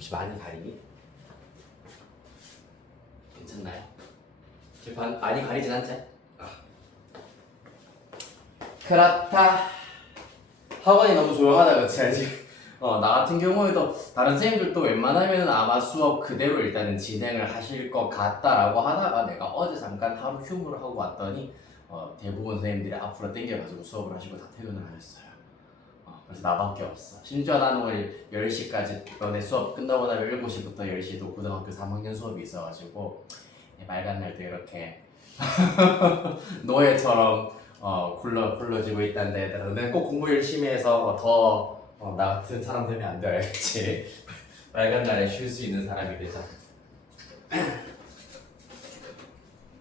혹시 많이 가리니? 괜찮나요? 칠판 많이 가리진 않지? 그렇다. 학원이 너무 조용하다 그치 아직? 나 같은 경우에도 다른 선생님들도 웬만하면 아마 수업 그대로 일단은 진행을 하실 것 같다라고 하다가 내가 어제 잠깐 하루 휴무를 하고 왔더니 대부분 선생님들이 앞으로 땡겨가지고 수업을 하시고 다 퇴근을 하셨어요. 그래서 나밖에 없어. 심지어 나는 오늘 10시까지 너네 수업 끝나고 나면 7시부터 10시도 고등학교 3학년 수업이 있어가지고 맑은 날도 이렇게 노예처럼 굴러지고 있다는데 너네 꼭 공부 열심히 해서 더 나 같은 사람 되면 안 돼, 알겠지? 맑은 날에 쉴 수 있는 사람이 되자.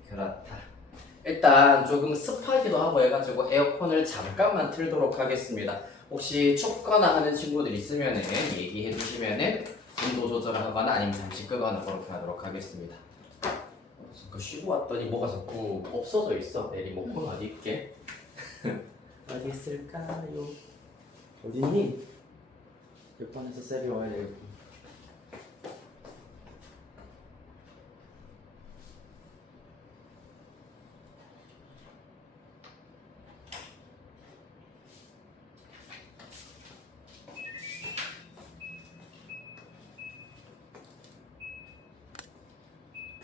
그렇다. 일단 조금 습하기도 하고 해가지고 에어컨을 잠깐만 틀도록 하겠습니다. 혹시 춥거나 하는 친구들 있으면은 얘기해 주시면은 온도 조절을 하거나 아니면 잠시 끄거나 그렇게 하도록 하겠습니다. 쉬고 왔더니 뭐가 자꾸 없어져 있어. 내 리모컨 어디 있게? 어디 있을까요? 어디니? 몇 번에서 셀이 와야 되겠고.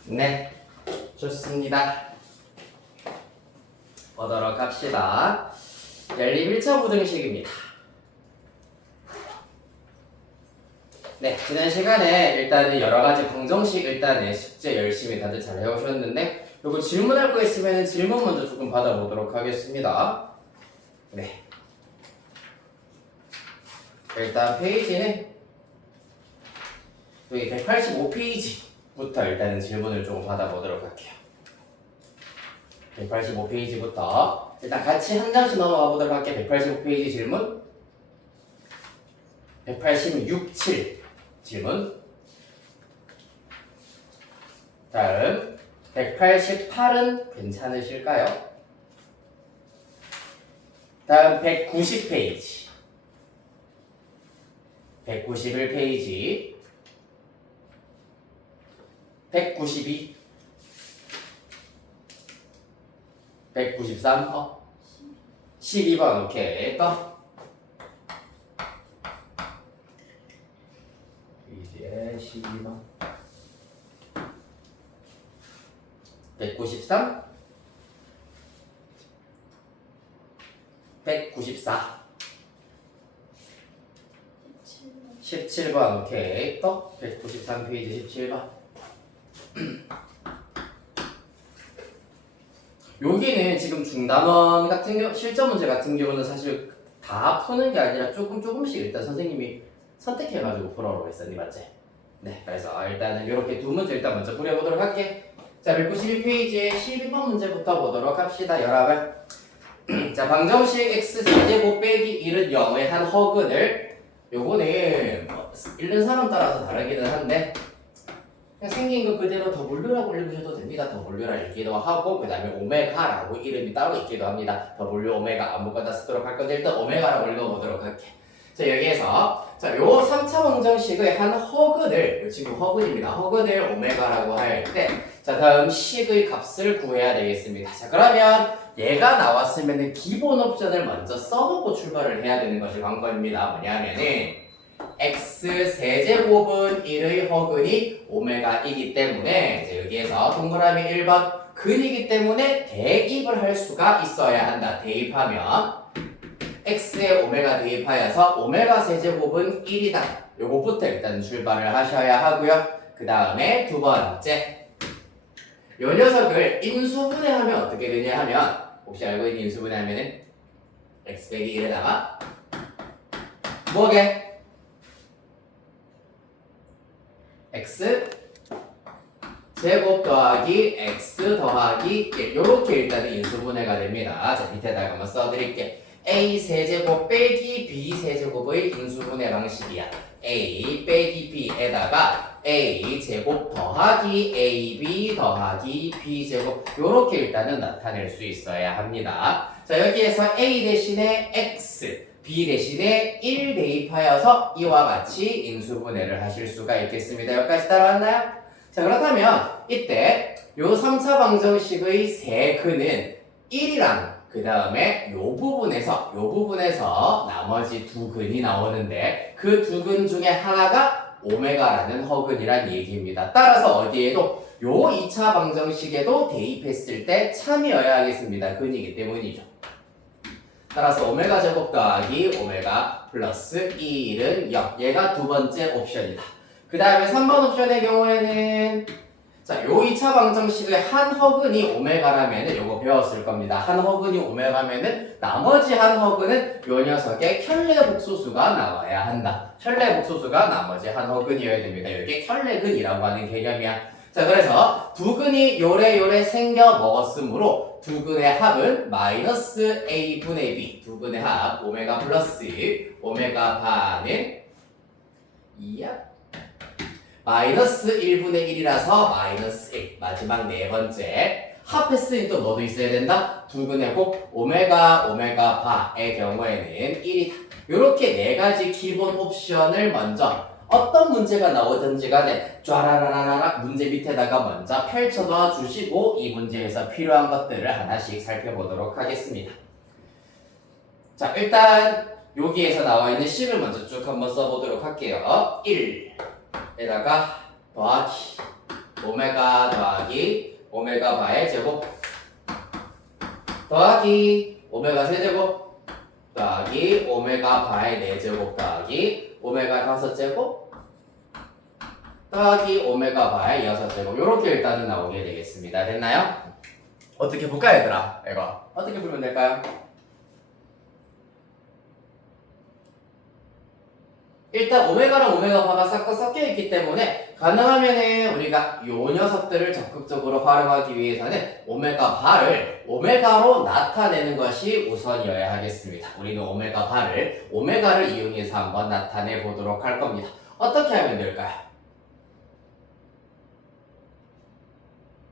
네, 좋습니다. 보도록 합시다. 연립 1차 부등식입니다. 네, 지난 시간에 일단은 여러가지 방정식 일단은 숙제 열심히 다들 잘 해오셨는데 요거 질문할 거 있으면 질문 먼저 조금 받아보도록 하겠습니다. 네. 일단 페이지는 여기 185페이지부터 일단은 질문을 조금 받아보도록 할게요. 185페이지부터 일단 같이 한 장씩 넘어가 보도록 할게요. 185페이지 질문 186, 7 질문 다음 188은 괜찮으실까요? 다음 190페이지 191페이지 192 193 12번 오케이 또 이제 12번 193 194 17번 오케이 또 193페이지 17번 여기는 지금 중단원 같은 경우 실전 문제 같은 경우는 사실 다 푸는 게 아니라 조금씩 일단 선생님이 선택해가지고 풀어라고 했었니 맞지? 네 그래서 일단은 이렇게 두 문제 일단 먼저 풀어보도록 할게. 자 192페이지에 12번 문제부터 보도록 합시다. 여러분 자 방정식 x제곱 빼기 1은 0의 한 허근을 요거는 읽는 사람 따라서 다르기는 한데 그냥 생긴 거 그대로 W라고 읽으셔도 됩니다. W 읽기도 하고 그 다음에 오메가라고 이름이 따로 있기도 합니다. W 오메가 아무거나 쓰도록 할 건데 일단 오메가라고 읽어보도록 할게. 자 여기에서 자 요 3차 방정식의 한 허근을 요 친구 허근입니다. 허근을 오메가라고 할 때 자 다음 식의 값을 구해야 되겠습니다. 자 그러면 얘가 나왔으면은 기본 옵션을 먼저 써놓고 출발을 해야 되는 것이 관건입니다. 뭐냐면은 x 세제곱은 1의 허근이 오메가이기 때문에 이제 여기에서 동그라미 1번 근이기 때문에 대입을 할 수가 있어야 한다. 대입하면 x에 오메가 대입하여서 오메가 세제곱은 1이다. 요거부터 일단 출발을 하셔야 하고요. 그 다음에 두 번째 요 녀석을 인수분해하면 어떻게 되냐 하면 혹시 알고 있는 인수분해하면은 x 빼기 1에다가 뭐게? x 제곱 더하기 x 더하기 1 요렇게 일단은 인수분해가 됩니다. 자 밑에다가 한번 써드릴게. a 세제곱 빼기 b 세제곱의 인수분해 방식이야. a 빼기 b에다가 a 제곱 더하기 ab 더하기 b 제곱 요렇게 일단은 나타낼 수 있어야 합니다. 자 여기에서 a 대신에 x b 대신에 1 대입하여서 이와 같이 인수분해를 하실 수가 있겠습니다. 여기까지 따라왔나요? 자, 그렇다면 이때 요 3차 방정식의 세근은 1이랑 그 다음에 요 부분에서 나머지 두 근이 나오는데 그 두 근 중에 하나가 오메가라는 허근이란 얘기입니다. 따라서 어디에도 요 2차 방정식에도 대입했을 때 참이어야 하겠습니다. 근이기 때문이죠. 따라서 오메가 제곱 더하기 오메가 플러스 1은 0. 얘가 두 번째 옵션이다. 그 다음에 3번 옵션의 경우에는 자, 요 2차 방정식의 한 허근이 오메가라면은 요거 배웠을 겁니다. 한 허근이 오메가면은 나머지 한 허근은 요 녀석의 켤레 복소수가 나와야 한다. 켤레 복소수가 나머지 한 허근이어야 됩니다. 이게 켤레근이라고 하는 개념이야. 자, 그래서 두 근이 요래 생겨 먹었으므로 두 근의 합은 마이너스 a분의 b. 두 근의 합 오메가 플러스 오메가 반은 2야. 마이너스 1분의 1이라서 마이너스 1. 마지막 네 번째. 합했으니 또 뭐도 있어야 된다? 두 근의 곱 오메가 바의 경우에는 1이다. 요렇게 네 가지 기본 옵션을 먼저 어떤 문제가 나오든지 간에 쫘라라라라 문제 밑에다가 먼저 펼쳐놔 주시고 이 문제에서 필요한 것들을 하나씩 살펴보도록 하겠습니다. 자, 일단 여기에서 나와 있는 식을 먼저 쭉 한번 써보도록 할게요. 1에다가 더하기 오메가 더하기 오메가 바의 제곱 더하기 오메가 세제곱 더하기 오메가 바의 4제곱 더하기 오메가 5제곱 더하기 오메가 바의 6제곱 요렇게 일단은 나오게 되겠습니다. 됐나요? 어떻게 볼까요, 얘들아? 이거 어떻게 풀면 될까요? 일단 오메가랑 오메가 바가 싹 다 섞여 있기 때문에 가능하면은 우리가 요 녀석들을 적극적으로 활용하기 위해서는 오메가 바를 오메가로 나타내는 것이 우선이어야 하겠습니다. 우리는 오메가를 이용해서 한번 나타내 보도록 할 겁니다. 어떻게 하면 될까요?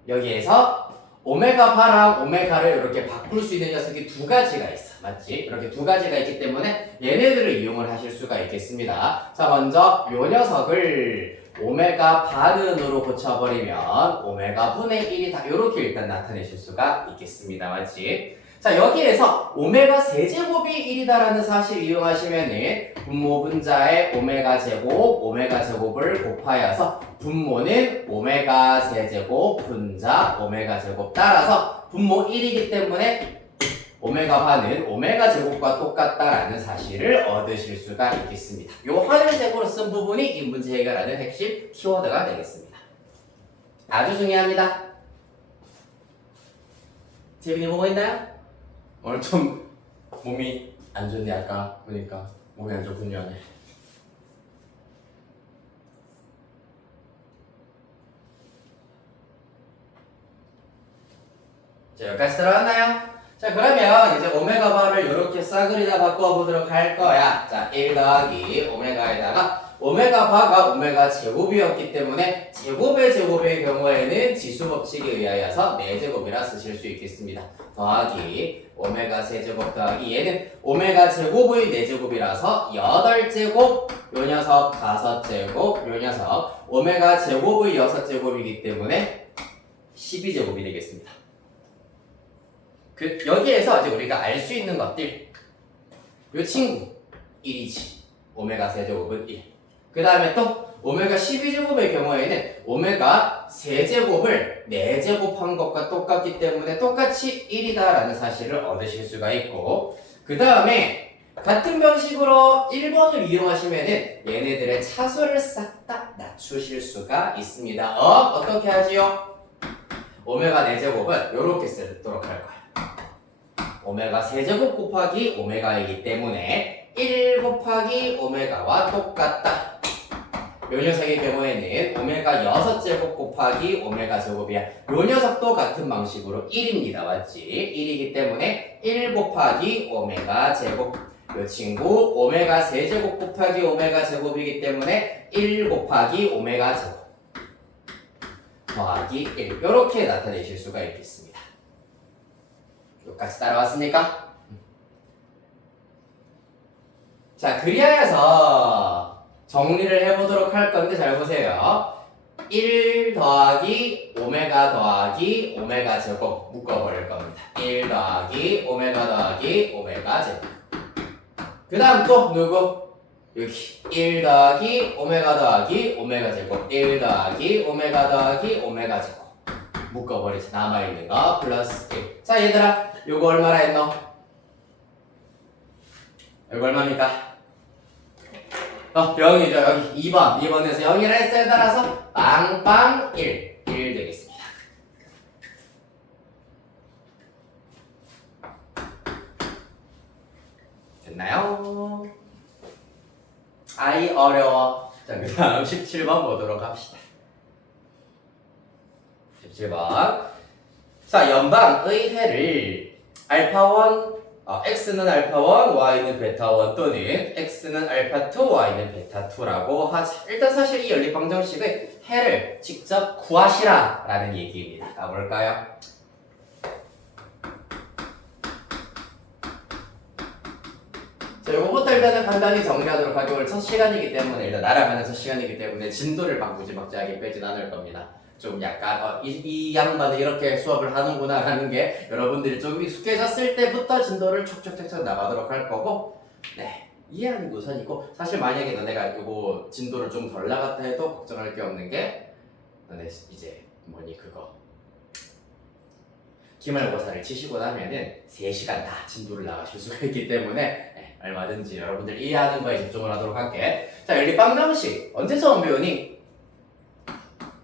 여기에서 오메가 바랑 오메가를 이렇게 바꿀 수 있는 녀석이 두 가지가 있어. 맞지? 이렇게 두 가지가 있기 때문에 얘네들을 이용을 하실 수가 있겠습니다. 자, 먼저 요 녀석을 오메가 반은으로 고쳐버리면 오메가 분의 1이다. 이렇게 일단 나타내실 수가 있겠습니다. 맞지? 자, 여기에서 오메가 세제곱이 1이다라는 사실을 이용하시면은 분모 분자의 오메가 제곱을 곱하여서 분모는 오메가 세제곱 분자 오메가 제곱 따라서 분모 1이기 때문에 오메가 반은 오메가 제곱과 똑같다라는 사실을 얻으실 수가 있겠습니다. 요 한을 제곱으로 쓴 부분이 이 문제 해결하는 핵심 키워드가 되겠습니다. 아주 중요합니다. 재빈이 보고 있나요? 오늘 좀 몸이 안 좋네. 아까 보니까 몸이 안 좋군요. 네. 자, 여기까지 들어갔나요? 자, 그러면 이제 오메가 바를 이렇게 싸그리다 바꿔보도록 할 거야. 자, 1 더하기 오메가에다가 오메가 바가 오메가 제곱이었기 때문에 제곱의 경우에는 지수법칙에 의하여서 4제곱이라 쓰실 수 있겠습니다. 더하기 오메가 세제곱 더하기 얘는 오메가 제곱의 4제곱이라서 8제곱 요 녀석 5제곱 요 녀석 오메가 제곱의 6제곱이기 때문에 12제곱이 되겠습니다. 여기에서 이제 우리가 알 수 있는 것들 요 친구 1이지 오메가 세제곱은 1 그 다음에 또 오메가 12제곱의 경우에는 오메가 세제곱을 4제곱한 것과 똑같기 때문에 똑같이 1이다 라는 사실을 얻으실 수가 있고 그 다음에 같은 방식으로 1번을 이용하시면은 얘네들의 차수를 싹 다 낮추실 수가 있습니다. 어떻게 하지요? 오메가 4제곱은 이렇게 쓰도록 할 거예요. 오메가 세제곱 곱하기 오메가이기 때문에 1 곱하기 오메가와 똑같다. 요 녀석의 경우에는 오메가 6제곱 곱하기 오메가 제곱이야. 요 녀석도 같은 방식으로 1입니다. 맞지? 1이기 때문에 1 곱하기 오메가 제곱. 요 친구 오메가 세제곱 곱하기 오메가 제곱이기 때문에 1 곱하기 오메가 제곱 더하기 1 이렇게 나타내실 수가 있겠습니다. 여기까지 따라왔습니까? 자, 그리하여서 정리를 해보도록 할 건데 잘 보세요. 1 더하기 오메가 더하기 오메가 제곱 묶어버릴 겁니다. 1 더하기 오메가 더하기 오메가 제곱. 그 다음 또 누구? 여기 1 더하기 오메가 더하기 오메가 제곱 1 더하기 오메가 더하기 오메가 제곱 묶어버리지. 남아있는 거 플러스 1. 자 얘들아 요거 얼마나 했노? 요거 얼마입니까? 0이죠. 여기 2번에서 0이라 했어요. 따라서 빵빵 1 되겠습니다. 됐나요? 아이 어려워. 자, 그 다음 17번 보도록 합시다. 17번. 자, 연방의 해를 알파1, x는 알파1, y는 베타1 또는 x는 알파2, y는 베타2라고 하자. 일단 사실 이 연립방정식의 해를 직접 구하시라 라는 얘기입니다. 가볼까요? 자, 요거부터 일단은 간단히 정리하도록 할게요. 오늘 첫 시간이기 때문에, 일단 날아가는 첫 시간이기 때문에 진도를 막 무지막지하게 빼진 않을 겁니다. 좀 약간 이 양반은 이렇게 수업을 하는구나 라는 게 여러분들이 좀 익숙해졌을 때부터 진도를 촉촉촉촉 나가도록 할 거고, 네, 이해하는 게 우선이고, 사실 만약에 너네가 요거 진도를 좀 덜 나갔다 해도 걱정할 게 없는 게, 너네 이제 그거 기말고사를 치시고 나면은 3시간 다 진도를 나가실 수가 있기 때문에 얼마든지 여러분들 이해하는 거에 집중을 하도록 할게. 자, 연립방정식 언제 처음 배우니?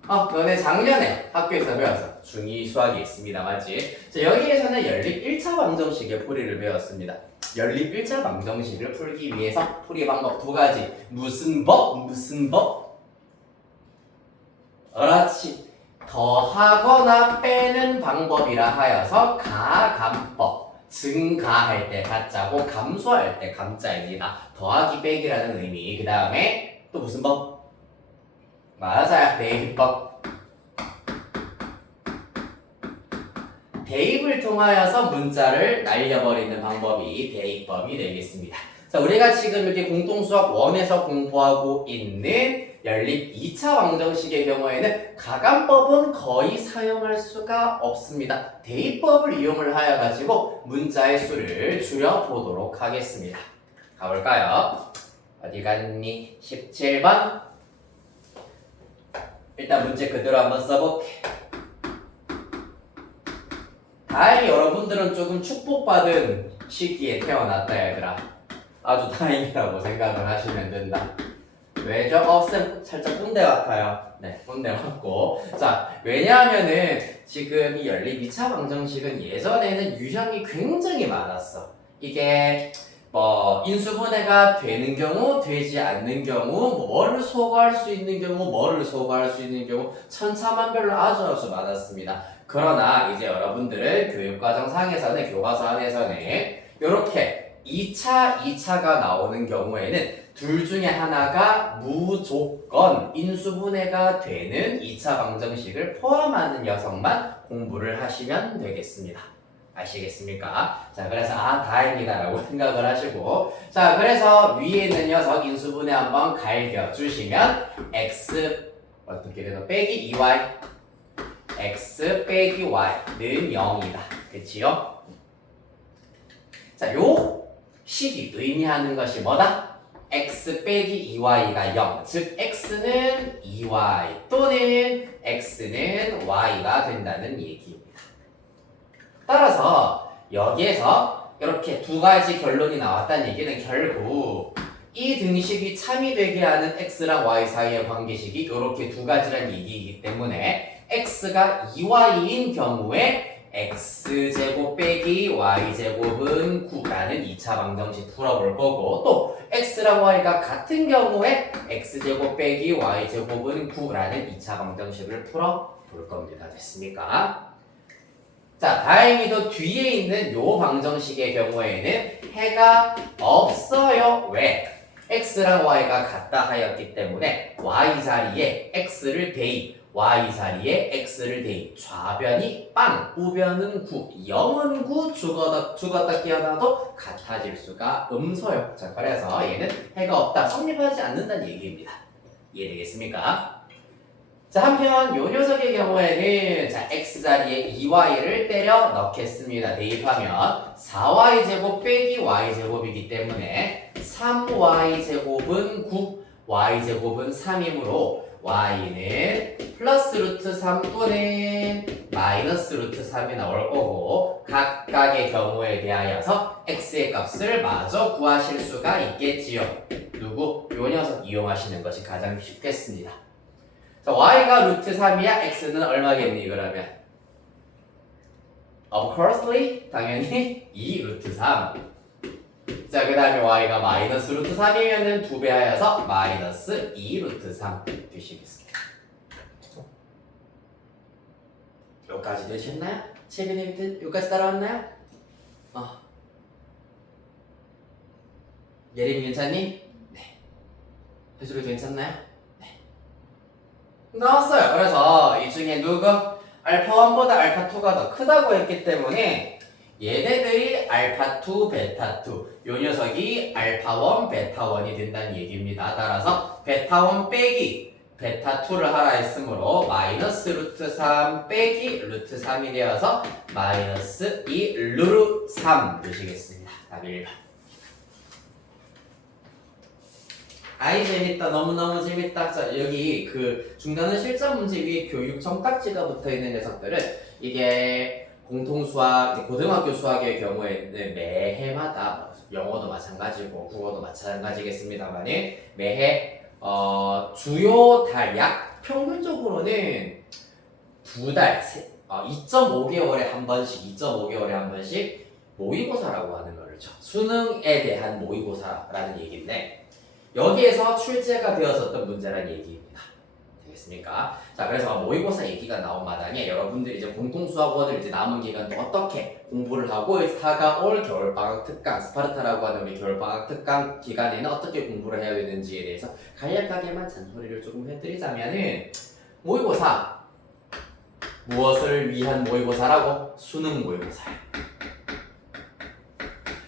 너네 작년에 학교에서 배웠어. 중2 수학이 있습니다. 맞지? 자, 여기에서는 연립 1차 방정식의 풀이를 배웠습니다. 연립 1차 방정식을 풀기 위해서 풀이 방법 2가지. 무슨 법? 무슨 법? 그렇지. 더하거나 빼는 방법이라 하여서 가감법. 증가할 때 가짜고 감소할 때 감짜입니다. 더하기 빼기라는 의미. 그 다음에 또 무슨 법? 맞아요. 대입법. 대입을 통하여서 문자를 날려버리는 방법이 대입법이 되겠습니다. 자, 우리가 지금 이렇게 공통수학 1에서 공부하고 있는 연립 2차 방정식의 경우에는 가감법은 거의 사용할 수가 없습니다. 대입법을 이용을 하여 가지고 문자의 수를 줄여보도록 하겠습니다. 가볼까요? 어디 갔니? 17번. 일단 문제 그대로 한번 써볼게. 다행히 여러분들은 조금 축복받은 시기에 태어났다 얘들아. 아주 다행이라고 생각을 하시면 된다. 왜죠? 쌤 살짝 꼰대 같아요. 네, 꼰대 맞고. 자, 왜냐하면은 지금 이 연립 2차 방정식은 예전에는 유형이 굉장히 많았어. 이게 인수분해가 되는 경우, 되지 않는 경우, 뭐를 소거할 수 있는 경우, 뭐를 소거할 수 있는 경우 천차만별로 아주 많았습니다. 그러나 이제 여러분들은 교육과정상에서는 교과서 안에서는 이렇게 2차가 나오는 경우에는 둘 중에 하나가 무조건 인수분해가 되는 2차 방정식을 포함하는 녀석만 공부를 하시면 되겠습니다. 아시겠습니까? 자, 그래서 다행이다 라고 생각을 하시고, 자, 그래서 위에 있는 녀석 인수분해 한번 갈겨주시면 x 어떻게 되나 빼기 2y x 빼기 y는 0이다. 그치요? 자, 요 식이 의미하는 것이 뭐다? x 빼기 2y가 0, 즉 x는 2y 또는 x는 y가 된다는 얘기입니다. 따라서 여기에서 이렇게 2가지 결론이 나왔다는 얘기는 결국 이 등식이 참이 되게 하는 x랑 y 사이의 관계식이 이렇게 2가지란 얘기이기 때문에 x가 2y인 경우에 x제곱 빼기 y제곱은 9라는 2차 방정식 풀어볼 거고, 또 x랑 y가 같은 경우에 x제곱 빼기 y제곱은 9라는 2차 방정식을 풀어볼 겁니다. 됐습니까? 자, 다행히도 뒤에 있는 요 방정식의 경우에는 해가 없어요. 왜? x랑 y가 같다 하였기 때문에 y 자리에 x를 대입, y 자리에 x를 대입. 좌변이 빵, 우변은 9, 0은 9, 죽었다 깨어나도 같아질 수가 없어요. 자, 그래서 얘는 해가 없다, 성립하지 않는다는 얘기입니다. 이해되겠습니까? 자, 한편 요 녀석의 경우에는 자, x 자리에 2y를 때려 넣겠습니다. 대입하면 4y 제곱 빼기 y 제곱이기 때문에 3y 제곱은 9, y 제곱은 3이므로 y는 플러스 루트 3 또는 마이너스 루트 3이 나올 거고, 각각의 경우에 대하여서 x의 값을 마저 구하실 수가 있겠지요. 누구? 요 녀석 이용하시는 것이 가장 쉽겠습니다. 자, y가 루트 3이야. x는 얼마겠니 그러면? Of coursely 당연히 2 루트 3. 자, 그 다음에 y가 마이너스 루트 3이면은 2배 하여서 마이너스 2 루트 3 되시겠습니다. 여기까지 되셨나요? 채빈이 여기까지 따라왔나요? 예림이 괜찮니? 네. 해수리 괜찮나요? 네. 나왔어요. 그래서 이 중에 누구? 알파1보다 알파2가 더 크다고 했기 때문에 얘네들이 알파2, 베타2, 요 녀석이 알파1, 베타1이 된다는 얘기입니다. 따라서 베타1 빼기 베타2를 하라 했으므로 마이너스 루트 3 빼기 루트 3이 되어서 마이너스 2 루트 3 되시겠습니다. 답이 1번. 아이 재밌다. 너무너무 재밌다. 자, 여기 그 중간은 실전 문제 위에 교육 정딱지가 붙어있는 녀석들은 이게 공통수학, 고등학교 수학의 경우에는 매해마다 영어도 마찬가지고 국어도 마찬가지겠습니다만 매해 주요 달 약 평균적으로는 2달, 2.5개월에 한 번씩, 2.5개월에 한 번씩 모의고사라고 하는 거를 쳐. 수능에 대한 모의고사라는 얘기인데 여기에서 출제가 되었었던 문제라는 얘기입니다. 되겠습니까? 자, 그래서 모의고사 얘기가 나온 마당에 여러분들이 이제 공통수학원을 이제 남은 기간 또 어떻게 공부를 하고 다가올 겨울방학 특강, 스파르타라고 하는 우리 겨울방학 특강 기간에는 어떻게 공부를 해야 되는지에 대해서 간략하게만 잔소리를 조금 해드리자면은 모의고사 무엇을 위한 모의고사라고? 수능 모의고사예요.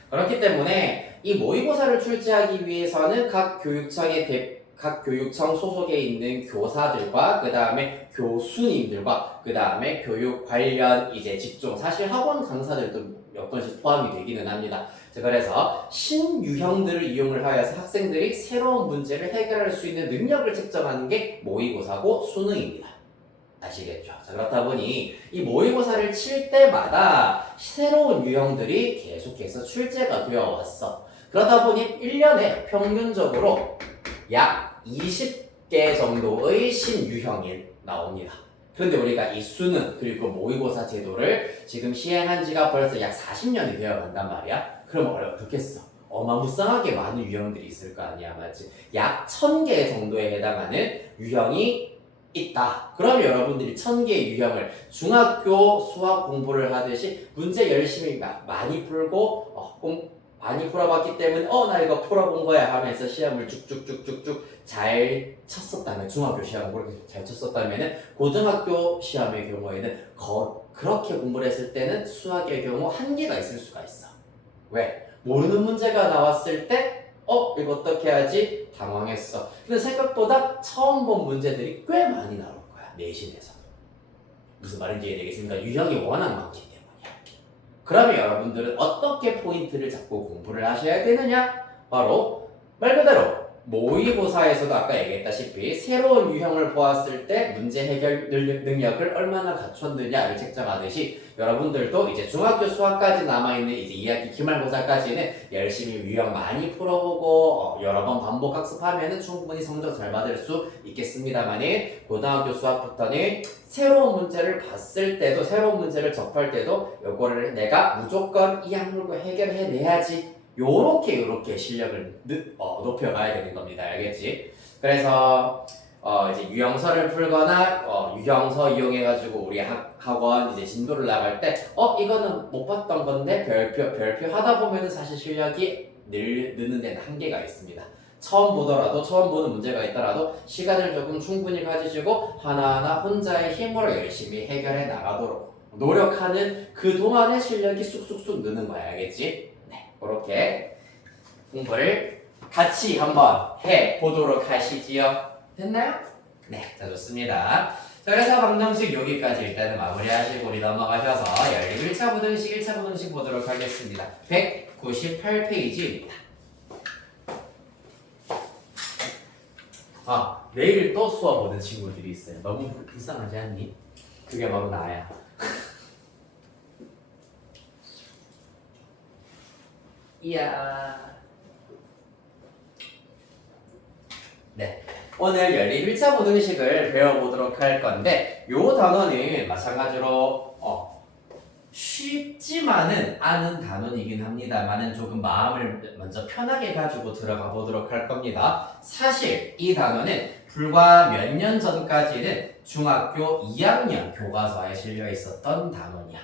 그렇기 때문에 이 모의고사를 출제하기 위해서는 각 교육청 소속에 있는 교사들과 그 다음에 교수님들과 그 다음에 교육 관련 이제 직종, 사실 학원 강사들도 몇 번씩 포함이 되기는 합니다. 그래서 신유형들을 이용을 하여서 학생들이 새로운 문제를 해결할 수 있는 능력을 측정하는 게 모의고사고 수능입니다. 아시겠죠? 자, 그렇다 보니 이 모의고사를 칠 때마다 새로운 유형들이 계속해서 출제가 되어 왔어. 그러다 보니 1년에 평균적으로 약 20개 정도의 신유형이 나옵니다. 그런데 우리가 이 수능 그리고 모의고사 제도를 지금 시행한 지가 벌써 약 40년이 되어 간단 말이야. 그럼 어떻겠어? 어마무쌍하게 많은 유형들이 있을 거 아니야, 맞지? 약 1000개 정도에 해당하는 유형이 있다. 그러면 여러분들이 1000개의 유형을 중학교 수학 공부를 하듯이 문제 열심히 많이 풀고 많이 풀어봤기 때문에 나 이거 풀어본 거야 하면서 시험을 쭉쭉쭉쭉쭉 잘 쳤었다면, 중학교 시험을 그렇게 잘 쳤었다면 고등학교 시험의 경우에는 그렇게 공부를 했을 때는 수학의 경우 한계가 있을 수가 있어. 왜? 모르는 문제가 나왔을 때 이거 어떻게 하지? 당황했어. 근데 생각보다 처음 본 문제들이 꽤 많이 나올 거야, 내신에서도. 무슨 말인지 이해되겠습니까? 유형이 워낙 많기 때문이야. 그러면 여러분들은 어떻게 포인트를 잡고 공부를 하셔야 되느냐? 바로 말 그대로 모의고사에서도 아까 얘기했다시피 새로운 유형을 보았을 때 문제 해결 능력을 얼마나 갖췄느냐를 책정하듯이 여러분들도 이제 중학교 수학까지 남아있는 이제 2학기 기말고사까지는 열심히 유형 많이 풀어보고 여러 번 반복 학습하면 충분히 성적 잘 받을 수 있겠습니다만은 고등학교 수학부터는 새로운 문제를 봤을 때도, 새로운 문제를 접할 때도 요거를 내가 무조건 이 항목을 해결해내야지, 요렇게 실력을 높여가야 되는 겁니다. 알겠지? 그래서 이제 유형서를 풀거나 유형서 이용해가지고 우리 학원 이제 진도를 나갈 때 이거는 못 봤던 건데 별표 하다 보면은 사실 실력이 느는 데는 한계가 있습니다. 처음 보더라도 처음 보는 문제가 있더라도 시간을 조금 충분히 가지시고 하나하나 혼자의 힘으로 열심히 해결해 나가도록 노력하는 그 동안의 실력이 쑥쑥쑥 느는 거야, 알겠지? 네, 그렇게 공부를 같이 한번 해 보도록 하시지요. 됐나요? 네, 자 좋습니다. 자, 그래서 방정식 여기까지 일단은 마무리하시고 우리 넘어가셔서 1차 부등식, 1차 부등식 보도록 하겠습니다. 198페이지입니다. 아, 내일 또 수업 오는 친구들이 있어요. 너무 불쌍하지 않니? 그게 바로 나야. 이야. 네. 오늘 열린 1차 부등식을 배워보도록 할 건데 요 단어는 마찬가지로 쉽지만은 않은 단어이긴 합니다만은 조금 마음을 먼저 편하게 가지고 들어가 보도록 할 겁니다. 사실 이 단어는 불과 몇 년 전까지는 중학교 2학년 교과서에 실려 있었던 단어냐.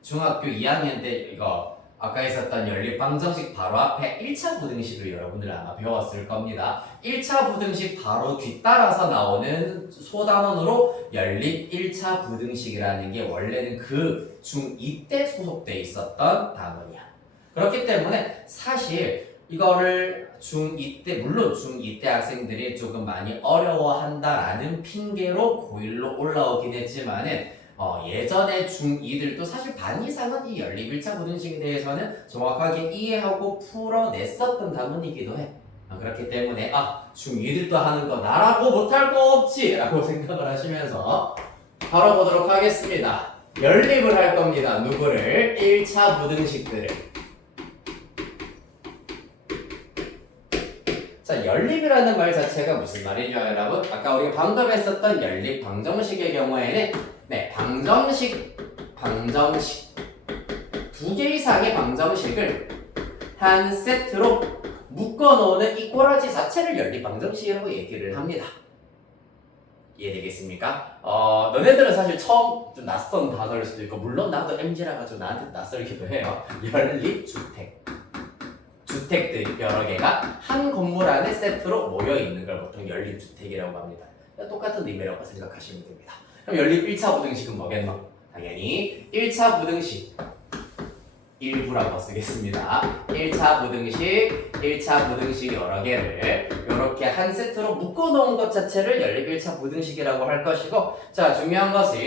중학교 2학년 때 이거 아까 있었던 연립방정식 바로 앞에 1차 부등식을 여러분들 아마 배웠을 겁니다. 1차 부등식 바로 뒤따라서 나오는 소단원으로 연립 1차 부등식이라는 게 원래는 그 중2 때 소속돼 있었던 단원이야. 그렇기 때문에 사실 이거를 중2 때, 물론 중2 때 학생들이 조금 많이 어려워한다라는 핑계로 고1로 올라오긴 했지만은 예전에 중2들도 사실 반 이상은 이 연립 1차 부등식에 대해서는 정확하게 이해하고 풀어냈었던 단원이기도 해. 그렇기 때문에 중2들도 하는 거 나라고 못할 거 없지 라고 생각을 하시면서 바로 보도록 하겠습니다. 연립을 할 겁니다. 누구를? 1차 부등식들을. 자, 연립이라는 말 자체가 무슨 말이죠, 여러분? 아까 우리가 방금 했었던 연립 방정식의 경우에는 방정식 두 개 이상의 방정식을 한 세트로 묶어놓는 이 꼬라지 자체를 연립 방정식이라고 얘기를 합니다. 이해되겠습니까? 너네들은 사실 처음 좀 낯선 단어일 수도 있고 물론 나도 MZ라 가지고 나한테 낯설기도 해요. 연립주택. 주택들이 여러 개가 한 건물 안에 세트로 모여 있는 걸 보통 연립주택이라고 합니다. 똑같은 의미라고 생각하시면 됩니다. 그럼 연립 1차 부등식은 뭐겠노? 당연히 1차 부등식 일부라고 쓰겠습니다. 1차 부등식 여러 개를 이렇게 한 세트로 묶어놓은 것 자체를 연립 1차 부등식이라고 할 것이고, 자, 중요한 것은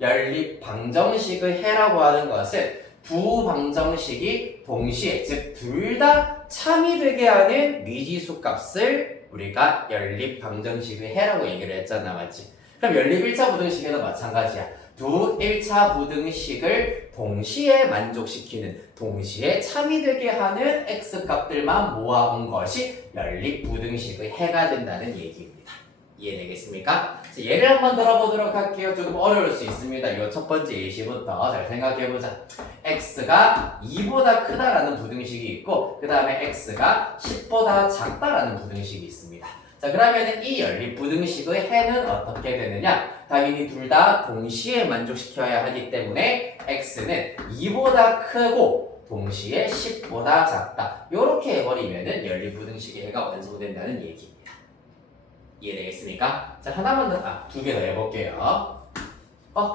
연립 방정식을 해라고 하는 것은 두 방정식이 동시에, 즉 둘 다 참이되게 하는 미지수 값을 우리가 연립 방정식을 해라고 얘기를 했잖아, 맞지? 그럼 연립 1차 부등식에도 마찬가지야. 두 1차 부등식을 동시에 만족시키는, 동시에 참이되게 하는 x값들만 모아온 것이 연립 부등식의 해가 된다는 얘기입니다. 이해되겠습니까? 예를 한번 들어보도록 할게요. 조금 어려울 수 있습니다. 이 첫 번째 예시부터 잘 생각해보자. x가 2보다 크다라는 부등식이 있고 그 다음에 x가 10보다 작다라는 부등식이 있습니다. 자, 그러면 이 연립 부등식의 해는 어떻게 되느냐? 당연히 둘 다 동시에 만족시켜야 하기 때문에 x는 2보다 크고 동시에 10보다 작다. 이렇게 해버리면은 연립 부등식의 해가 완성된다는 얘기입니다. 이해되겠습니까? 자, 하나만 더, 두 개 더 해볼게요.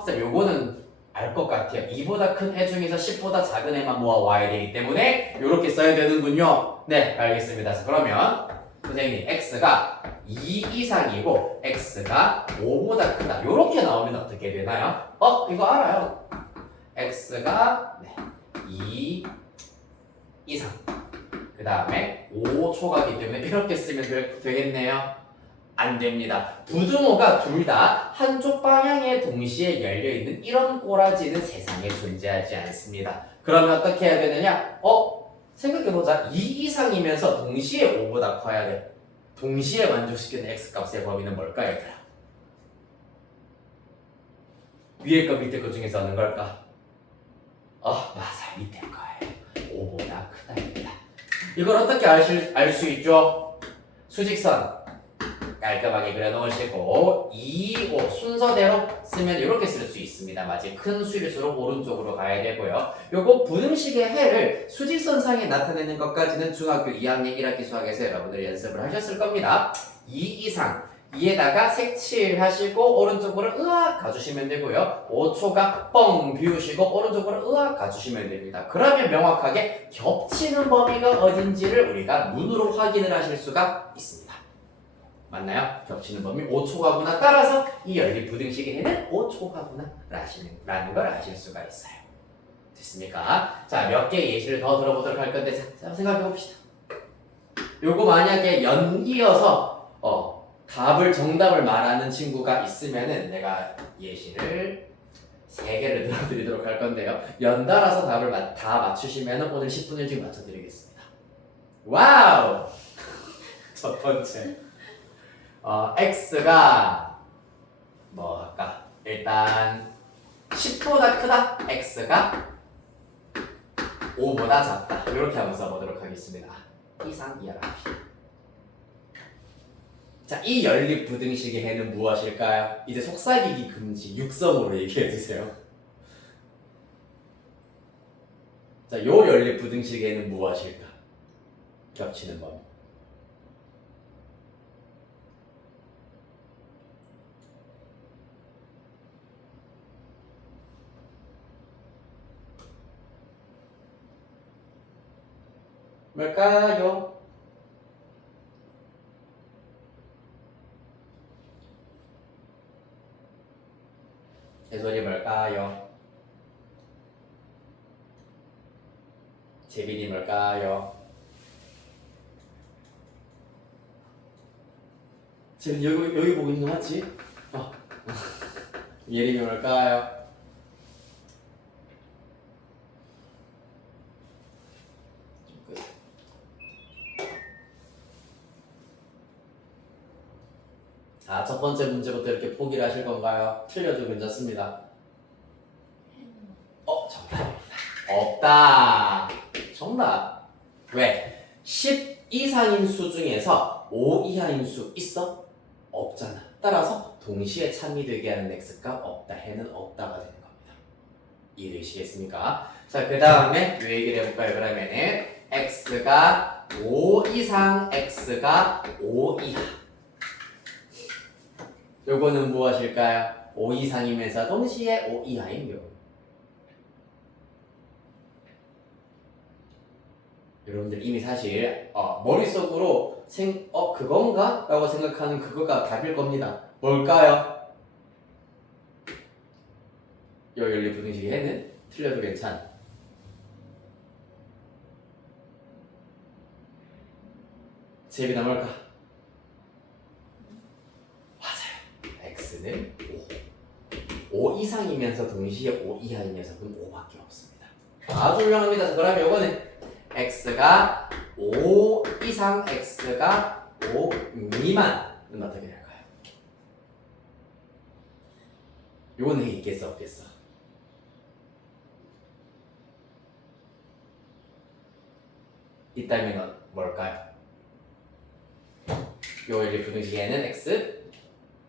쌤, 요거는 알 것 같아요. 2보다 큰 해 중에서 10보다 작은 해만 모아와야 되기 때문에 이렇게 써야 되는군요. 네, 알겠습니다. 자, 그러면 선생님, x가 2 이상이고 x가 5보다 크다. 이렇게 나오면 어떻게 되나요? 이거 알아요. x가 2 이상. 그 다음에 5 초과기 때문에 이렇게 쓰면 되겠네요. 안 됩니다. 부등호가 둘 다 한쪽 방향에 동시에 열려있는 이런 꼬라지는 세상에 존재하지 않습니다. 그러면 어떻게 해야 되느냐? 생각해보자. 2 이상이면서 동시에 5보다 커야 돼. 동시에 만족시키는 x값의 범위는 뭘까요, 얘들아? 위에 거 밑에 거 중에서 어느 걸까? 맞아, 밑에 거예요. 5보다 크다입니다. 이걸 어떻게 알 수 있죠? 수직선 깔끔하게 그려놓으시고 2, 5 순서대로 쓰면 이렇게 쓸 수 있습니다. 맞지? 큰 수일수록 오른쪽으로 가야 되고요. 요거 부등식의 해를 수직선상에 나타내는 것까지는 중학교 2학년 1학기 수학에서 여러분들이 연습을 하셨을 겁니다. 2 이상 2에다가 색칠하시고 오른쪽으로 으악 가주시면 되고요. 5초가 뻥 비우시고 오른쪽으로 으악 가주시면 됩니다. 그러면 명확하게 겹치는 범위가 어딘지를 우리가 눈으로 확인을 하실 수가 있습니다. 맞나요? 겹치는 범위 5초가구나. 따라서 이 연립 부등식의 해는 5초가구나 라는 걸 아실 수가 있어요. 됐습니까? 자, 몇 개 예시를 더 들어보도록 할 건데 자, 생각해 봅시다. 요거 만약에 연이어서 답을 정답을 말하는 친구가 있으면은 내가 예시를 3개를 들어드리도록 할 건데요. 연달아서 답을 다 맞추시면은 오늘 10분 일찍 맞춰드리겠습니다. 와우! 첫 번째. x가 뭐 할까? 일단 10보다 크다. x가 5보다 작다. 이렇게 한번 써보도록 하겠습니다. 이상 이하라 합시다. 자, 이 연립 부등식의 해는 무엇일까요? 이제 속삭이기 금지, 육성으로 얘기해주세요. 자, 요 연립 부등식의 해는 무엇일까? 겹치는 범위. 뭘까요? 해설이 뭘까요? 재빈이 뭘까요? 지금 여기 보고 있는 거 맞지? 예림이 뭘까요? 자, 첫 번째 문제부터 이렇게 포기를 하실 건가요? 틀려도 괜찮습니다. 정답입니다. 없다. 정답. 왜? 10 이상인 수 중에서 5 이하인 수 있어? 없잖아. 따라서 동시에 참이되게 하는 x값 없다. 해는 없다가 되는 겁니다. 이해되시겠습니까? 자, 그 다음에 요 얘기를 해볼까요? 그러면은 x가 5 이상, x가 5 이하. 요거는 무엇일까요? 5 이상이면서 동시에 5 이하인 경우. 여러분들 이미 사실 머릿속으로 그건가? 라고 생각하는 그거가 답일 겁니다. 뭘까요? 요 연립 부등식의 해는 틀려도 괜찮아. 제비나 뭘까? 맞아요. x는 5. 5 이상이면서 동시에 5 이하인 녀석은 5밖에 없습니다. 아주 훌륭합니다. 그러면 요거는 x가 5 이상, x가 5 미만은 어떻게 될까요? 요거는 있겠어 없겠어? 있다면 뭘까요? 요 연립 부등식에는 x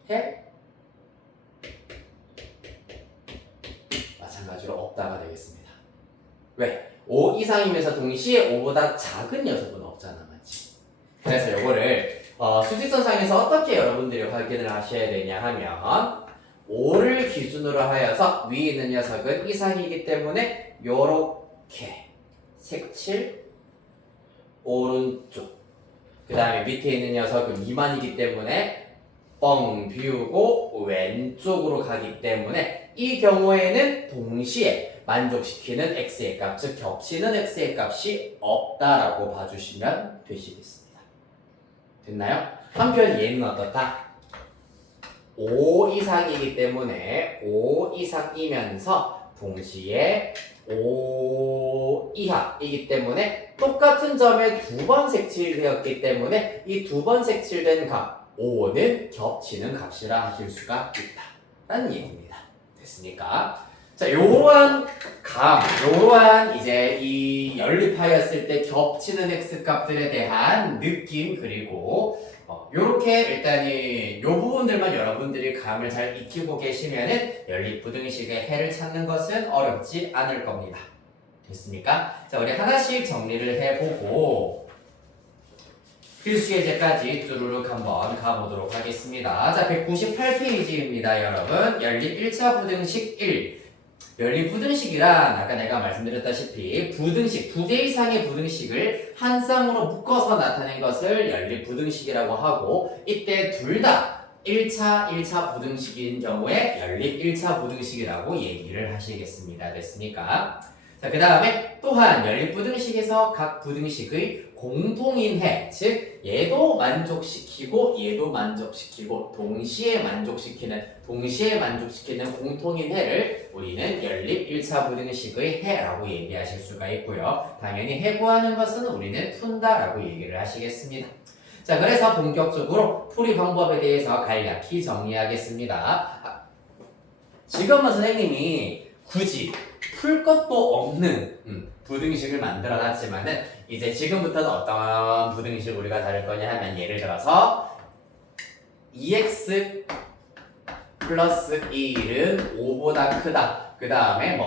해 마찬가지로 없다가 되겠습니다. 왜? 5 이상이면서 동시에 5보다 작은 녀석은 없잖아, 맞지? 그래서 요거를 수직선상에서 어떻게 여러분들이 확인을 하셔야 되냐 하면 5를 기준으로 하여서 위에 있는 녀석은 이상이기 때문에 요렇게 색칠 오른쪽, 그 다음에 밑에 있는 녀석은 미만이기 때문에 뻥 비우고 왼쪽으로 가기 때문에 이 경우에는 동시에 만족시키는 x의 값, 즉 겹치는 x의 값이 없다라고 봐주시면 되시겠습니다. 됐나요? 한편 얘는 어떻다? 5 이상이기 때문에 5 이상이면서 동시에 5 이하이기 때문에 똑같은 점에 2번 색칠되었기 때문에 이 2번 색칠된 값 5는 겹치는 값이라 하실 수가 있다 라는 얘기입니다. 됐습니까? 자, 요러한 이제 이 연립하였을 때 겹치는 x 값들에 대한 느낌, 그리고 요렇게 일단은 요 부분들만 여러분들이 감을 잘 익히고 계시면은 연립부등식의 해를 찾는 것은 어렵지 않을 겁니다. 됐습니까? 자, 우리 하나씩 정리를 해보고 필수 예제까지 쭈루룩 한번 가보도록 하겠습니다. 자, 198페이지입니다, 여러분. 연립 1차 부등식 1. 연립 부등식이란 아까 내가 말씀드렸다시피 부등식, 두 개 이상의 부등식을 한 쌍으로 묶어서 나타낸 것을 연립 부등식이라고 하고, 이때 둘 다 1차 부등식인 경우에 연립 1차 부등식이라고 얘기를 하시겠습니다. 됐습니까? 자, 그 다음에 또한 연립 부등식에서 각 부등식의 공통인 해, 즉 얘도 만족시키고 얘도 만족시키고 동시에 만족시키는 공통인 해를 우리는 연립 1차 부등식의 해라고 얘기하실 수가 있고요. 당연히 해 구하는 것은 우리는 푼다라고 얘기를 하시겠습니다. 자, 그래서 본격적으로 풀이 방법에 대해서 간략히 정리하겠습니다. 지금은 선생님이 굳이 풀 것도 없는 부등식을 만들어 놨지만은 이제 지금부터는 어떤 부등식을 우리가 다룰 거냐 하면, 예를 들어서 2x 플러스 1은 5보다 크다. 그 다음에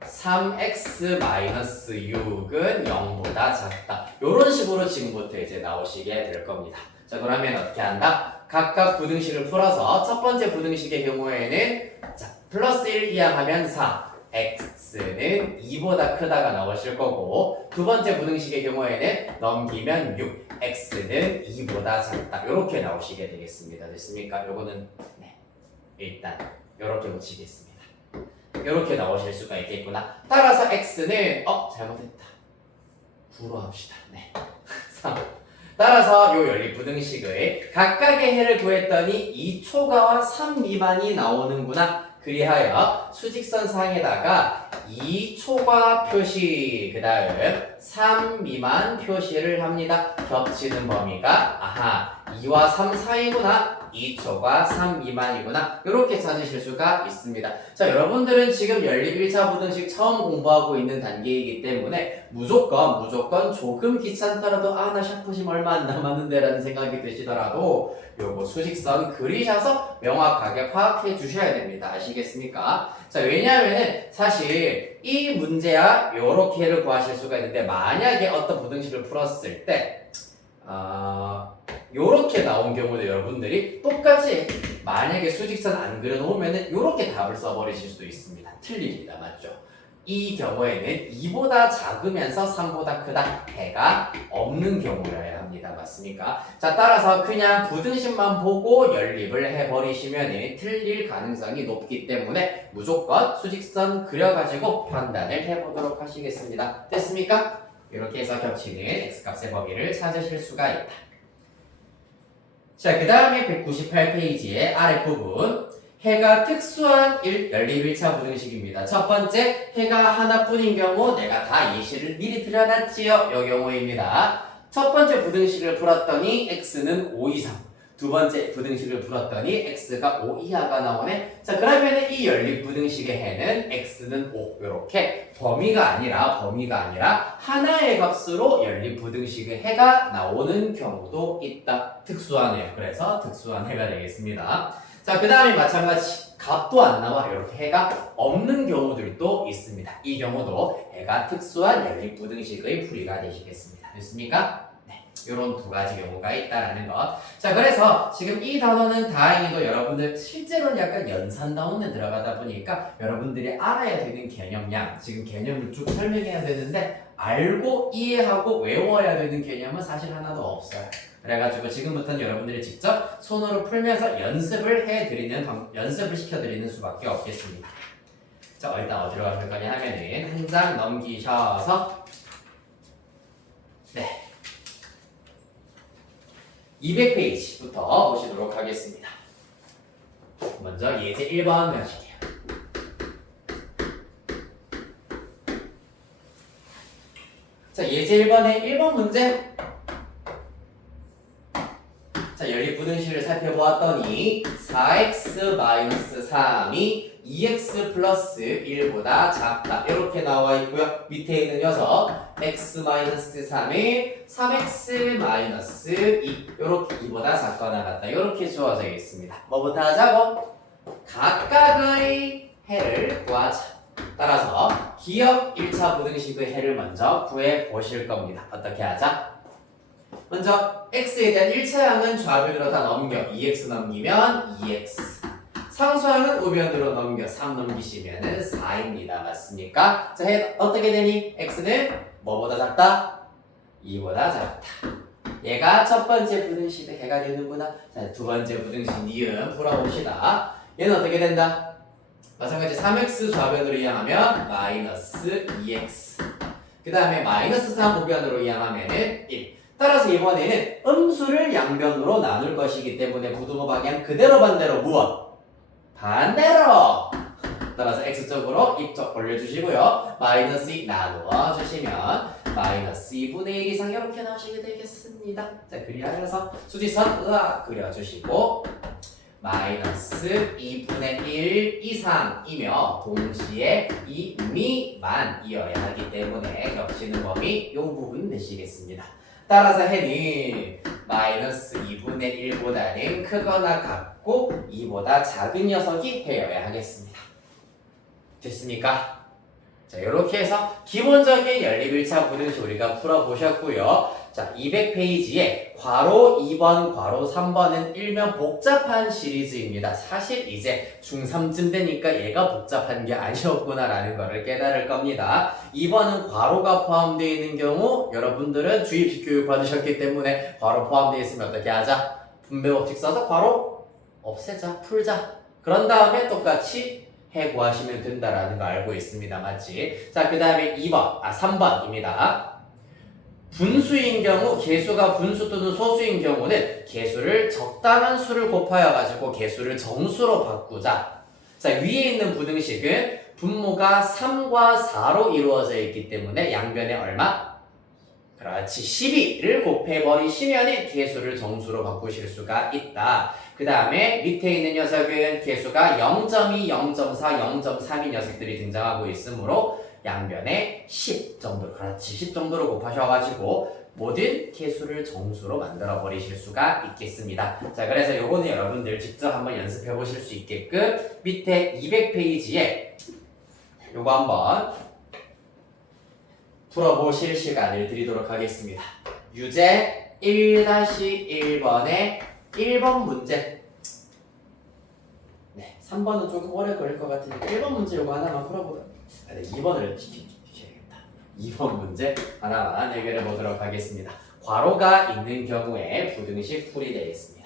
3x 마이너스 6은 0보다 작다. 이런 식으로 지금부터 이제 나오시게 될 겁니다. 자, 그러면 어떻게 한다? 각각 부등식을 풀어서 첫 번째 부등식의 경우에는 자, 플러스 1 이항하면 4. x는 2보다 크다가 나오실 거고, 두 번째 부등식의 경우에는 넘기면 6, x는 2보다 작다. 이렇게 나오시게 되겠습니다. 됐습니까? 요거는 일단 이렇게 붙이겠습니다. 이렇게 나오실 수가 있겠구나. 따라서 x는 잘못했다. 9로 합시다. 네. 3. 따라서 요 연립부등식의 각각의 해를 구했더니 2초가와 3 미만이 나오는구나. 그리하여 수직선 상에다가 2초가 표시, 그 다음 3 미만 표시를 합니다. 겹치는 범위가 2와 3 사이구나. 2초가 3 미만이구나. 이렇게 찾으실 수가 있습니다. 자, 여러분들은 지금 연립 1차 부등식 처음 공부하고 있는 단계이기 때문에 무조건 조금 귀찮더라도 나 샤프심 얼마 안 남았는데 라는 생각이 드시더라도 요거 수직선 그리셔서 명확하게 파악해 주셔야 됩니다. 아시겠습니까? 자, 왜냐하면은 사실 이 문제야 요렇게를 구하실 수가 있는데, 만약에 어떤 부등식을 풀었을 때 요렇게 나온 경우도 여러분들이 똑같이 만약에 수직선 안 그려놓으면은 요렇게 답을 써버리실 수도 있습니다. 틀립니다. 맞죠? 이 경우에는 2보다 작으면서 3보다 크다, 해가 없는 경우여야 합니다. 맞습니까? 자, 따라서 그냥 부등식만 보고 연립을 해버리시면 틀릴 가능성이 높기 때문에 무조건 수직선 그려가지고 판단을 해보도록 하시겠습니다. 됐습니까? 이렇게 해서 겹치는 x값의 범위를 찾으실 수가 있다. 자, 그 다음에 198페이지의 아랫부분, 해가 특수한 연립 1차 부등식입니다. 첫 번째, 해가 하나뿐인 경우 내가 다 예시를 미리 드려놨지요. 이 경우입니다. 첫 번째 부등식을 풀었더니 x는 5 이상, 두 번째 부등식을 풀었더니 x가 5 이하가 나오네. 자, 그러면 이 연립 부등식의 해는 x는 5, 이렇게 범위가 아니라 하나의 값으로 연립 부등식의 해가 나오는 경우도 있다. 특수하네요. 그래서 특수한 해가 되겠습니다. 자, 그 다음에 마찬가지 값도 안 나와 이렇게 해가 없는 경우들도 있습니다. 이 경우도 해가 특수한 연립 부등식의 풀이가 되시겠습니다. 됐습니까? 이런 두 가지 경우가 있다라는 것. 자, 그래서 지금 이 단어는 다행히도 여러분들 실제로는 약간 연산다운에 들어가다 보니까 여러분들이 알아야 되는 개념량, 지금 개념을 쭉 설명해야 되는데 알고 이해하고 외워야 되는 개념은 사실 하나도 없어요. 그래가지고 지금부터는 여러분들이 직접 손으로 풀면서 연습을 시켜드리는 수밖에 없겠습니다. 자, 일단 어디로 가실 거냐 하면은 한 장 넘기셔서 200페이지부터 보시도록 하겠습니다. 먼저 예제 1번 가실게요. 자, 예제 1번의 1번 문제. 자, 연립부등식을 살펴보았더니 4x-3이 2x 플러스 1보다 작다. 이렇게 나와 있고요. 밑에 있는 녀석 x 마이너스 3이 3x 마이너스 2 이렇게 2보다 작거나 같다. 이렇게 주어져 있습니다. 뭐부터 하자고? 각각의 해를 구하자. 따라서 기억 1차 부등식의 해를 먼저 구해 보실 겁니다. 어떻게 하자? 먼저 x에 대한 1차항은 좌변으로 다 넘겨 2x 넘기면 2x 상수항은 우변으로 넘겨 3 넘기시면 4입니다. 맞습니까? 자, 해 어떻게 되니? x는 뭐보다 작다? 2보다 작다. 얘가 첫 번째 부등식의 해가 되는구나. 자, 두 번째 부등식 니은 풀어봅시다. 얘는 어떻게 된다? 마찬가지 3x 좌변으로 이항하면 마이너스 2x 그 다음에 마이너스 3 우변으로 이항하면 1 따라서 이번에는 음수를 양변으로 나눌 것이기 때문에 부등호 방향 그대로 반대로 무엇? 반대로! 따라서 x쪽으로 입적 올려주시고요. 마이너스 2 나누어 주시면 마이너스 2분의 1 이상 이렇게 나오시게 되겠습니다. 자, 그리하여서 수지선 으악 그려주시고 마이너스 2분의 1 이상이며 동시에 이 미만이어야 하기 때문에 겹치는 범위 이 부분 내시겠습니다. 따라서 해는 마이너스 2분의 1보다는 크거나 같고 2보다 작은 녀석이 되어야 하겠습니다. 됐습니까? 자, 이렇게 해서 기본적인 연립1차 부등식 우리가 풀어보셨고요. 자, 200페이지에 괄호 2번, 괄호 3번은 일면 복잡한 시리즈입니다. 사실 이제 중3쯤 되니까 얘가 복잡한 게 아니었구나라는 거를 깨달을 겁니다. 2번은 괄호가 포함되어 있는 경우 여러분들은 주입식 교육 받으셨기 때문에 괄호 포함되어 있으면 어떻게 하자? 분배 법칙 써서 괄호 없애자, 풀자. 그런 다음에 똑같이 해 구하시면 된다라는 거 알고 있습니다. 맞지? 자, 그 다음에 3번입니다. 분수인 경우, 개수가 분수 또는 소수인 경우는 개수를 적당한 수를 곱하여 가지고 개수를 정수로 바꾸자. 자, 위에 있는 부등식은 분모가 3과 4로 이루어져 있기 때문에 양변에 얼마? 그렇지, 12를 곱해버리시면 개수를 정수로 바꾸실 수가 있다. 그 다음에 밑에 있는 녀석은 개수가 0.2, 0.4, 0.3인 녀석들이 등장하고 있으므로 양변에 10 정도, 그렇지, 10 정도로 곱하셔가지고 모든 개수를 정수로 만들어 버리실 수가 있겠습니다. 자, 그래서 요거는 여러분들 직접 한번 연습해 보실 수 있게끔 밑에 200페이지에 요거 한번 풀어보실 시간을 드리도록 하겠습니다. 유제 1-1번의 1번 문제. 네, 3번은 조금 오래 걸릴 것 같으니까 1번 문제 요거 하나만 풀어보도록. 네, 2번을 지켜야겠다. 2번 문제 하나만 해결해 보도록 하겠습니다. 괄호가 있는 경우에 부등식 풀이 되겠습니다.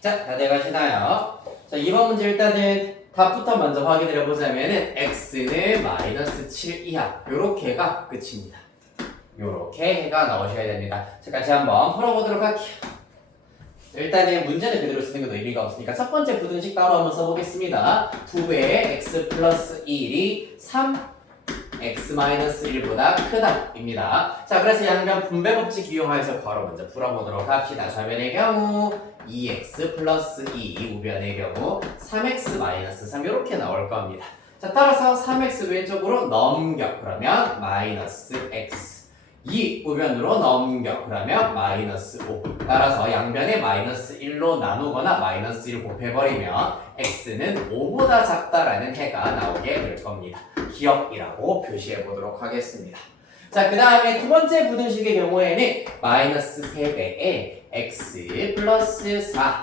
자, 다 돼가시나요? 자, 이번 문제 일단은 답부터 먼저 확인을 해보자면은 x는 마이너스 7 이하 요렇게가 끝입니다. 요렇게 해가 나오셔야 됩니다. 자, 같이 한번 풀어보도록 할게요. 일단은 문제는 그대로 쓰는 건 의미가 없으니까 첫 번째 부등식 따로 한번 써보겠습니다. 2배 x 플러스 1이 3x 마이너스 1보다 크다 입니다. 자, 그래서 양변 분배 법칙 이용해서 괄호 먼저 풀어보도록 합시다. 좌변의 경우 2x 플러스 2, 우변의 경우 3x 마이너스 3 이렇게 나올 겁니다. 자, 따라서 3x 왼쪽으로 넘겨 그러면 마이너스 x 2 우변으로 넘겨 그러면 마이너스 5 따라서 양변에 마이너스 1로 나누거나 마이너스 1 곱해버리면 x는 5보다 작다라는 해가 나오게 될 겁니다. 기억이라고 표시해 보도록 하겠습니다. 자, 그 다음에 두 번째 부등식의 경우에는 마이너스 3배에 x 플러스 4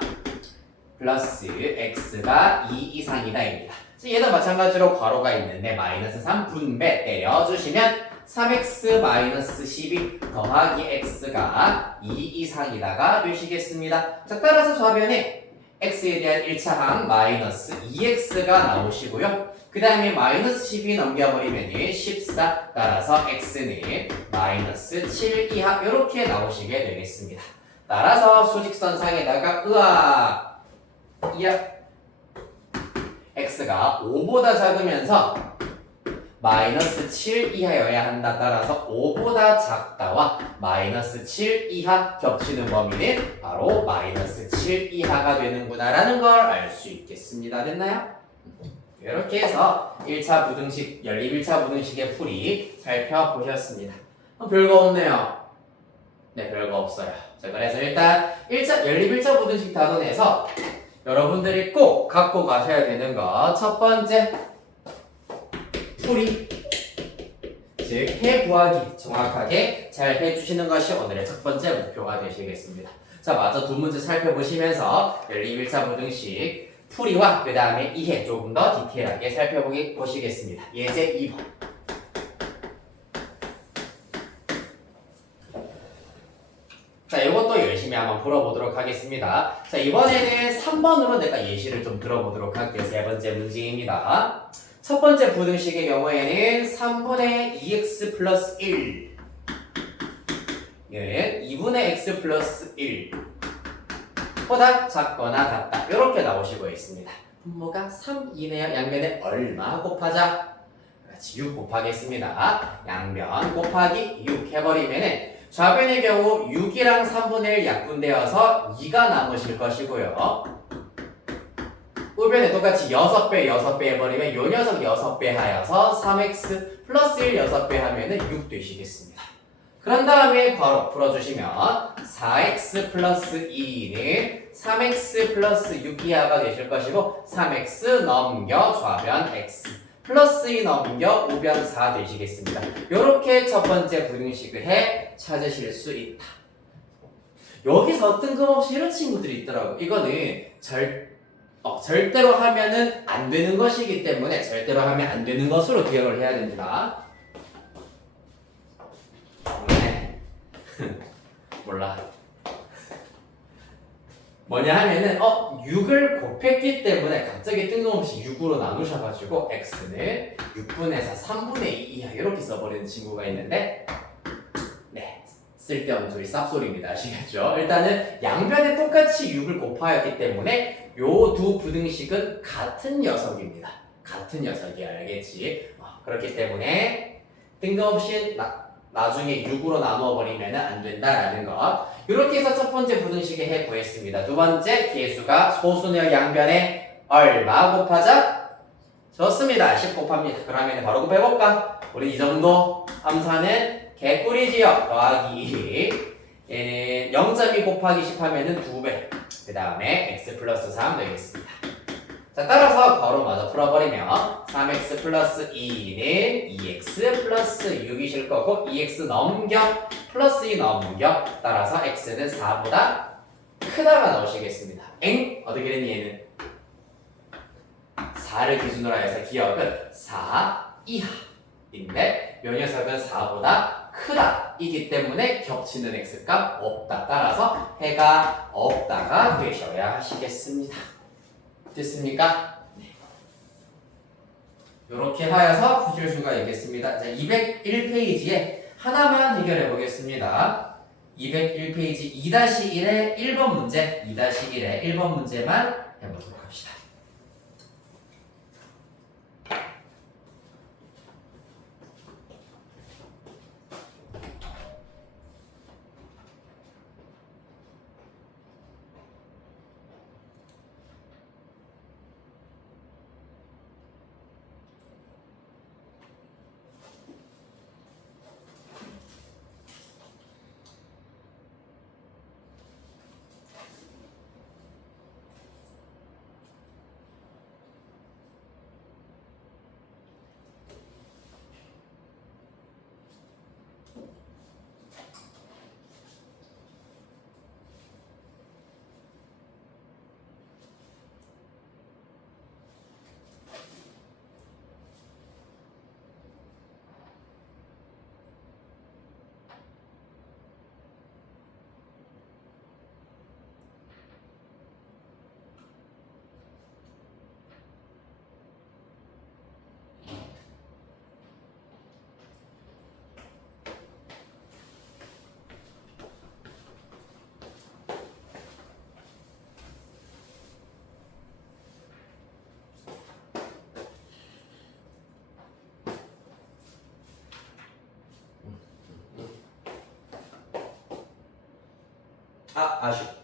플러스 x가 2 이상이다 입니다. 얘도 마찬가지로 괄호가 있는데 마이너스 3 분배 때려주시면 3x 마이너스 12 더하기 x가 2 이상이다가 되시겠습니다. 자, 따라서 좌변에 x에 대한 1차항 마이너스 2x가 나오시고요. 그 다음에 마이너스 12 넘겨버리면 14 따라서 x는 마이너스 7 이하 이렇게 나오시게 되겠습니다. 따라서 수직선상에다가 x가 5보다 작으면서 마이너스 7 이하여야 한다. 따라서 5보다 작다와 마이너스 7 이하 겹치는 범위는 바로 마이너스 7 이하가 되는구나 라는 걸 알 수 있겠습니다. 됐나요? 이렇게 해서 1차 부등식, 연립 1차 부등식의 풀이 살펴보셨습니다. 별거 없네요. 네, 별거 없어요. 자, 그래서 일단 연립 1차 부등식 단원에서 여러분들이 꼭 갖고 가셔야 되는 거 첫 번째 풀이 즉 해 구하기 정확하게 잘 해주시는 것이 오늘의 첫 번째 목표가 되시겠습니다. 자, 마저 두 문제 살펴보시면서 연립 1차 부등식 풀이와 그 다음에 이해 조금 더 디테일하게 살펴보시겠습니다. 예제 2번. 자, 이것도 열심히 한번 풀어보도록 하겠습니다. 자, 이번에는 3번으로 내가 예시를 좀 들어보도록 할게요. 세 번째 문제입니다. 첫 번째 부등식의 경우에는 3분의 2x 플러스 1 는 2분의 x 플러스 1 보다 작거나 같다. 이렇게 나오시고 있습니다. 분모가 3 이네요. 양변에 얼마 곱하자? 그렇지, 6 곱하겠습니다. 양변 곱하기 6 해버리면은 좌변의 경우 6이랑 3분의 1 약분되어서 2가 남으실 것이고요. 우변에 똑같이 6배, 6배 해버리면 요 녀석 6배 하여서 3x 플러스 1 6배 하면은 6 되시겠습니다. 그런 다음에 괄호 풀어주시면 4x 플러스 2는 3x 플러스 6 이하가 되실 것이고 3x 넘겨 좌변 x 플러스 2 넘겨 우변 4 되시겠습니다. 이렇게 첫 번째 부등식을 해 찾으실 수 있다. 여기서 뜬금없이 이런 친구들이 있더라고. 이거는 절대로 하면은 안 되는 것이기 때문에 절대로 하면 안 되는 것으로 기억을 해야 됩니다. 네. 몰라. 뭐냐 하면은 6을 곱했기 때문에 갑자기 뜬금없이 6으로 나누셔가지고 x는 6분의 4, 3분의 2 이하 이렇게 써버리는 친구가 있는데 네, 쓸데없는 소리 쌉소리입니다. 아시겠죠? 일단은 양변에 똑같이 6을 곱하였기 때문에 요 두 부등식은 같은 녀석입니다. 같은 녀석이야, 알겠지? 그렇기 때문에 뜬금없이 나중에 6으로 나누어 버리면 안 된다라는 것. 이렇게 해서 첫 번째 부등식에 해 구했습니다. 두 번째, 계수가 소수네요. 양변에 얼마 곱하자? 좋습니다. 10 곱합니다. 그러면 바로 곱해볼까? 우리 이 정도 함수는 개꿀이지요. 더하기 1. 0.2 곱하기 10 하면은 2배. 그 다음에 x 플러스 3 되겠습니다. 자, 따라서 바로 마저 풀어버리면 3x 플러스 2는 2x 플러스 6이실 거고 2x 넘겨 플러스 2 넘겨 따라서 x는 4보다 크다가 나오시겠습니다. 어떻게 됐니 얘는? 4를 기준으로 해서 기억은 4 이하 인데 요 녀석은 4보다 크다 이기 때문에 겹치는 x값 없다. 따라서 해가 없다가 되셔야 하시겠습니다. 됐습니까? 네. 이렇게 하여서 푸실 수가 있겠습니다. 자, 201페이지에 하나만 해결해 보겠습니다. 201페이지 2-1의 1번 문제, 2-1의 1번 문제만 해보도록 합시다. 아쉽.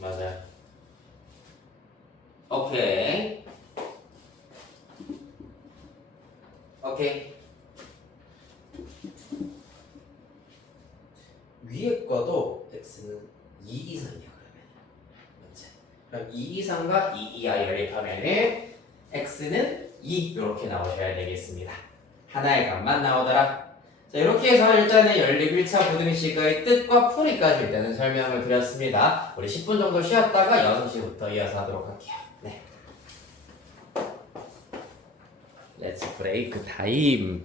맞아요. 오케이. 오케이. 위에 거도 x는 2 이상이야 그러면. 맞지? 그럼 2 이상과 2 이하 연립하면은 x는 2 이렇게 나오셔야 되겠습니다. 하나의 값만 나오더라. 자, 이렇게 해서 일단은 연립 1차 부등식의 뜻과 풀이까지 일단은 설명을 드렸습니다. 우리 10분 정도 쉬었다가 6시부터 이어서 하도록 할게요. 네. Let's break time.